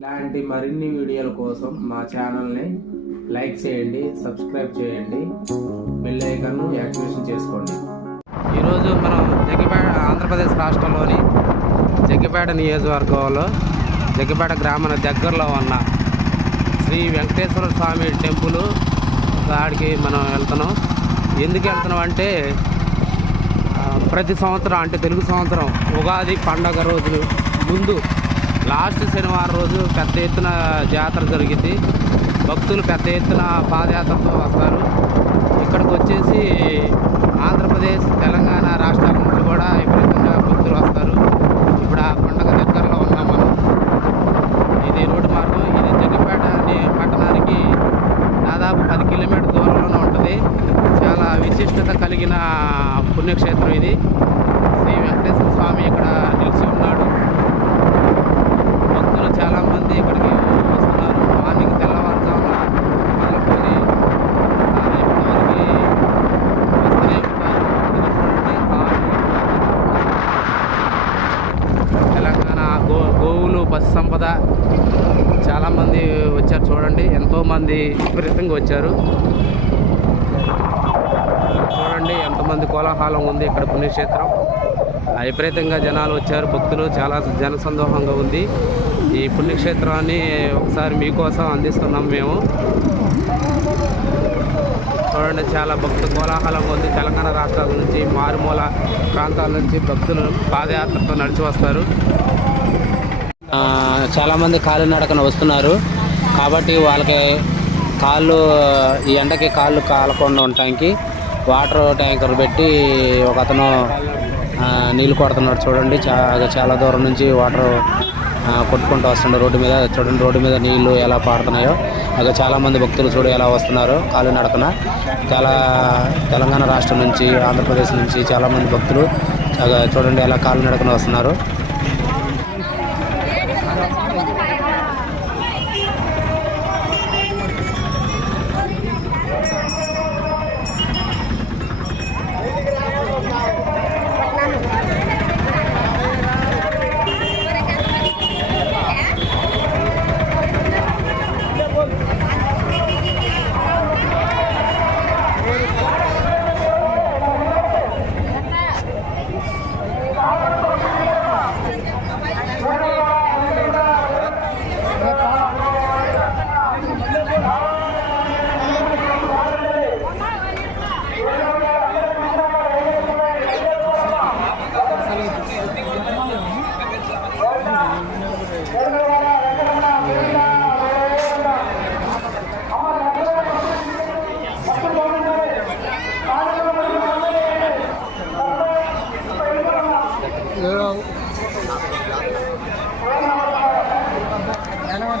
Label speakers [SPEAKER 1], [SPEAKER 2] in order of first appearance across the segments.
[SPEAKER 1] ఇలాంటి మరిన్ని వీడియోల కోసం మా ఛానల్ని లైక్ చేయండి సబ్స్క్రైబ్ చేయండి. బెల్ ఐకాన్ యాక్టివేషన్ చేసుకోండి. ఈరోజు మనం జగ్గిపేట ఆంధ్రప్రదేశ్ రాష్ట్రంలోని జగ్గిపేట నియోజకవర్గంలో జగ్గిపేట గ్రామాల దగ్గరలో ఉన్న శ్రీ వెంకటేశ్వర స్వామి టెంపుల్ దాడికి మనం వెళ్తున్నాం. ఎందుకు వెళ్తున్నాం అంటే ప్రతి సంవత్సరం అంటే తెలుగు సంవత్సరం ఉగాది పండగ రోజు ముందు లాస్ట్ శనివారం రోజు పెద్ద ఎత్తున జాతర జరిగింది. భక్తులు పెద్ద ఎత్తున పాదయాత్రతో వస్తారు. ఇక్కడికి వచ్చేసి ఆంధ్రప్రదేశ్ తెలంగాణ రాష్ట్రాల నుంచి కూడా విపరీతంగా భక్తులు వస్తారు. ఇప్పుడు ఆ పండగ దగ్గరలో ఉన్నాం మనం ఇది రోడ్డు మార్గం ఇది జగ్గపేట అనే పట్టణానికి దాదాపు పది కిలోమీటర్ దూరంలోనే ఉంటుంది చాలా విశిష్టత కలిగిన పుణ్యక్షేత్రం ఇది శ్రీ వెంకటేశ్వర స్వామి ఇక్కడ నిలిచి ఉన్నాడు భక్తులు చాలామంది ఇక్కడికి వస్తున్నారు మార్నింగ్ తెల్లవారుజామున మొదలుకొని ఆ, ఇప్పటివరకు వస్తూనే ఉంటారు ఇది చూడండి కార్లు, తెలంగాణ గో గోవులు పశు సంపద చాలామంది వచ్చారు ఎంతో మంది విపరీతంగా వచ్చారు. చూడండి ఎంతమంది కోలాహలం ఉంది ఇక్కడ పుణ్యక్షేత్రం. విపరీతంగా జనాలు వచ్చారు భక్తులు చాలా జనసందోహంగా ఉంది. ఈ పుణ్యక్షేత్రాన్ని ఒకసారి మీకోసం అందిస్తున్నాం మేము. చూడండి చాలా భక్తు కోలాహలంగా ఉంది. తెలంగాణ రాష్ట్రాల నుంచి మారుమూల ప్రాంతాల నుంచి భక్తులు పాదయాత్రతో నడిచి వస్తారు. చాలామంది కాలినడకన వస్తున్నారు. కాబట్టి వాళ్ళకి కాళ్ళు ఈ ఎండకి కాళ్ళు కాలకుండా ఉండటానికి వాటర్ ట్యాంకర్ పెట్టి ఒక అతను నీళ్ళు కొడుతున్నాడు చూడండి. చాలా చాలా దూరం నుంచి వాటర్ కొట్టుకుంటూ వస్తుండే రోడ్డు మీద. చూడండి రోడ్డు మీద నీళ్ళు ఎలా పారుతున్నాయో. అక్కడ చాలామంది భక్తులు చూడు ఎలా వస్తున్నారు కాళ్ళు నడకన. చాలా తెలంగాణ రాష్ట్రం నుంచి ఆంధ్రప్రదేశ్ నుంచి చాలామంది భక్తులు చూడండి ఎలా కాళ్ళు నడకన వస్తున్నారు.
[SPEAKER 2] ধন্যবাদ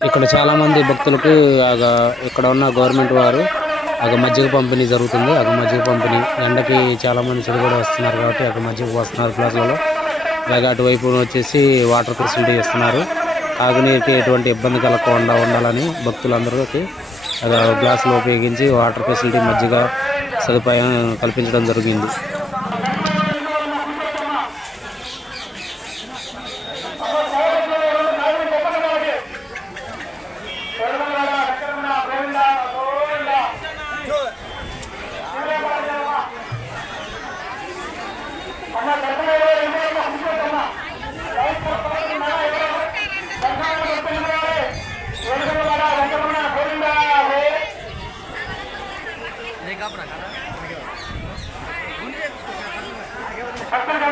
[SPEAKER 1] ఇక్కడ చాలామంది భక్తులకు ఇక్కడ ఉన్న గవర్నమెంట్ వారు అగ మజ్జిగ పంపిణీ జరుగుతుంది. అగ మజ్జిగ పంపిణీ. ఎండకి చాలా మంది చెడు కూడా వస్తున్నారు కాబట్టి ఆగ మజ్జిగ వస్తున్నారు గ్లాసులలో అలాగే అటువైపు వచ్చేసి వాటర్ ఫెసిలిటీ ఇస్తున్నారు తాగునీటికి ఎటువంటి ఇబ్బంది కలగకుండా ఉండాలని భక్తులందరికీ ఆగ గ్లాసులు ఉపయోగించి వాటర్ ఫెసిలిటీ మజ్జిగ సదుపాయం కల్పించడం జరిగింది. सकते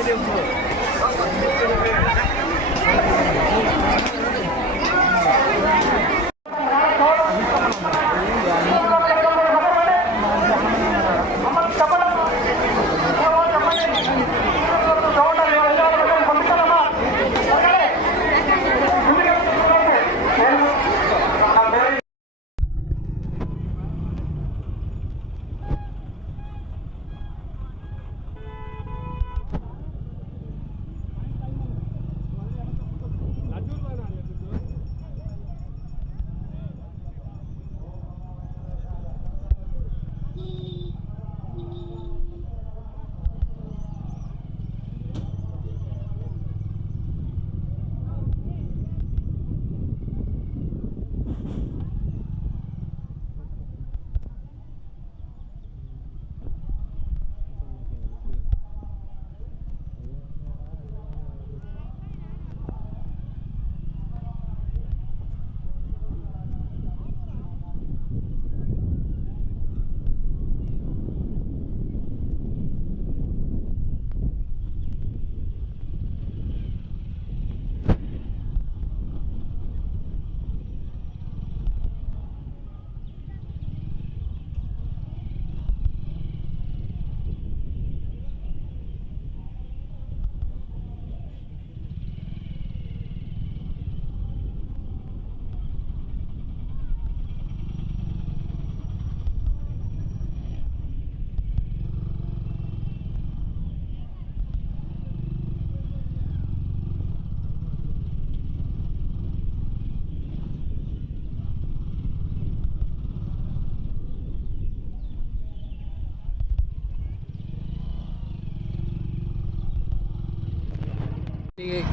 [SPEAKER 1] ఇది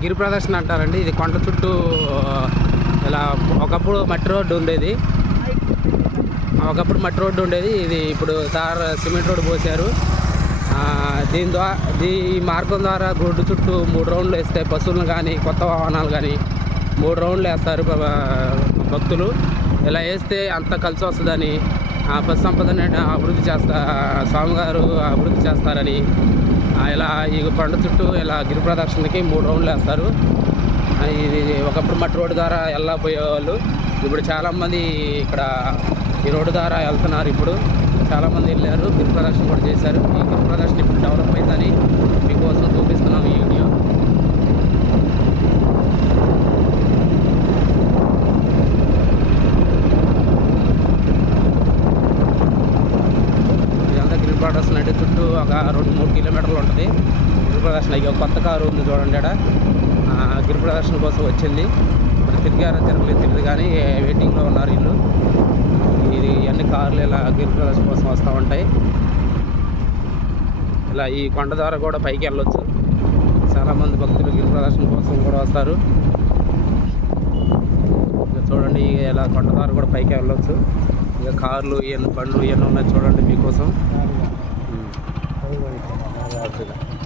[SPEAKER 1] గిరి ప్రదర్శన అంటారండి. ఇది కొండ చుట్టూ ఇలా ఒకప్పుడు మట్టి రోడ్డు ఉండేది. ఒకప్పుడు మట్టి రోడ్డు ఉండేది. ఇది ఇప్పుడు తార్ సిమెంట్ రోడ్డు పోసారు దీని ద్వారా దీ ఈ మార్గం ద్వారా రోడ్డు చుట్టూ మూడు రౌండ్లు వేస్తే పశువులను కానీ కొత్త వాహనాలు కానీ మూడు రౌండ్లు వేస్తారు భక్తులు. ఇలా వేస్తే అంత కలిసి వస్తుందని ఆ సంపదని అభివృద్ధి చేస్తా స్వామిగారు అభివృద్ధి చేస్తారని ఇలా ఈ పండు చుట్టూ ఇలా గిరి ప్రదక్షిణకి మూడు రౌండ్లు వేస్తారు. ఇది ఒకప్పుడు మట్టి రోడ్డు ద్వారా వెళ్ళకపోయేవాళ్ళు ఇప్పుడు చాలామంది ఇక్కడ ఈ రోడ్డు ద్వారా వెళ్తున్నారు ఇప్పుడు. చాలామంది వెళ్ళారు గిరి ప్రదర్శన కూడా చేశారు. ఈ గిరి ప్రదర్శన ఇప్పుడు డెవలప్ అయిందని మీకోసం చూపిస్తున్నాం ఈ వీడియో ఇదంతా గిరి ఉంటుంది చుట్టూ ఒక రెండు మూడు కిలోమీటర్లు ఉంటుంది. గిరి ప్రదర్శన కొత్త కారు ఉంది చూడండి ఇక్కడ ఆ, గిరి ప్రదర్శన కోసం వచ్చింది. ఇప్పుడు తిరిగారో? తిరగలేదు. తెలియదు కానీ వెయిటింగ్లో ఉన్నారు వీళ్ళు. ఇది అన్ని కార్లు ఇలా గిరి ప్రదర్శన కోసం వస్తూ ఉంటాయి. ఇలా ఈ కొండ ద్వారా కూడా పైకి వెళ్ళొచ్చు. చాలామంది భక్తులు గిరి ప్రదర్శన కోసం కూడా వస్తారు. ఇక చూడండి ఇలా కొండ ద్వారా కూడా పైకి వెళ్ళొచ్చు. ఇక కార్లు ఇవన్నీ బండ్లు ఇవన్నీ ఉన్నాయి చూడండి మీకోసం. பார்த்துருக்கேன்